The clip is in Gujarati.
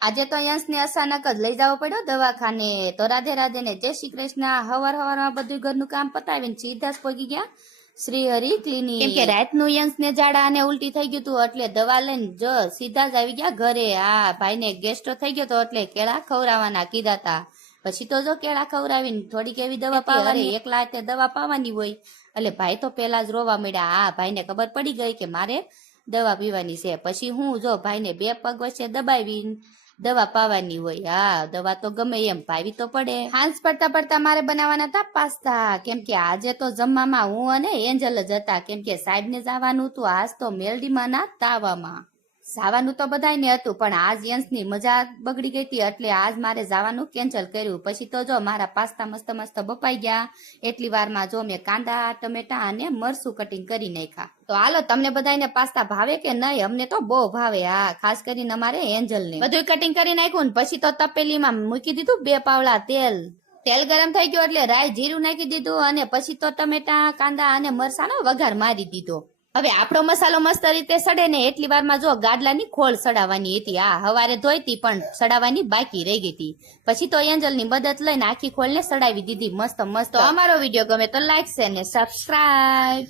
આજે તો યંશને અચાનક જ લઈ જવો પડ્યો દવાખાને. તો રાધે રાધે ને જય શ્રી કૃષ્ણ. હવારમાં બધું ઘરનું કામ પતાવીને સીધા જ પગી ગયા શ્રી હરિ ક્લિનિક. કેમ કે રાતનું યંશને ઝાડા અને ઉલટી થઈ ગયું હતું એટલે દવા લઈને સીધા જ આવી ગયા ઘરે. હા, ભાઈને ગેસ્ટ્રો થઈ ગયો તો એટલે કેળા ખવડાવવાના કીધા હતા. પછી તો જો કેળા ખવડાવીને થોડીક એવી દવા પાવાની, એકલા તે દવા પાવાની હોય એટલે ભાઈ તો પેલા જ રોવા મળ્યા. હા, ભાઈને ખબર પડી ગઈ કે મારે દવા પીવાની છે. પછી હું જો ભાઈને બે પગ વચ્ચે દબાવી દવા પાવાની હોય. હા, દવા તો ગમે એમ પાવી તો પડે. હાંસ પડતા પડતા મારે બનાવવાના હતા પાસ્તા. કેમ કે આજે તો જમવામાં હું અને એન્જલ જ હતા. કેમ કે સાહેબ ને જવાનું હતું આજ તો મેલડીમાં ના તાવામાં. જવાનું તો બધાને હતું પણ આજ યંશની મજા બગડી ગઈ હતી એટલે આજ મારે જવાનું કેન્સલ કર્યું. પછી તો જો મારા પાસ્તા મસ્ત મસ્ત બપાઈ ગયા. એટલી વારમાં જો મેં કાંદા, ટમેટા અને મરચું કટિંગ કરી નાખ્યા. તો હાલો, તમને બધાને પાસ્તા ભાવે કે નહીં? અમને તો બહુ ભાવે. હા, ખાસ કરીને અમારે એન્જલને. બધું કટિંગ કરી નાખ્યું ને પછી તો તપેલીમાં મૂકી દીધું 2 પાવડા તેલ. તેલ ગરમ થઈ ગયું એટલે રાઈ જીરું નાખી દીધું અને પછી તો ટમેટા, કાંદા અને મરચાનો વઘાર મારી દીધો. હવે આપણો મસાલો મસ્ત રીતે સડે ને એટલી વારમાં જો ગાડલાની ખોળ સડાવવાની હતી. આ હવારે ધોઈતી પણ સડાવવાની બાકી રહી ગઈ હતી. પછી તો એન્જલની મદદ લઈને આખી ખોળને સડાવી દીધી મસ્ત મસ્ત. તો અમારો વિડીયો ગમે તો લાઈક, શેર ને સબસ્ક્રાઇબ.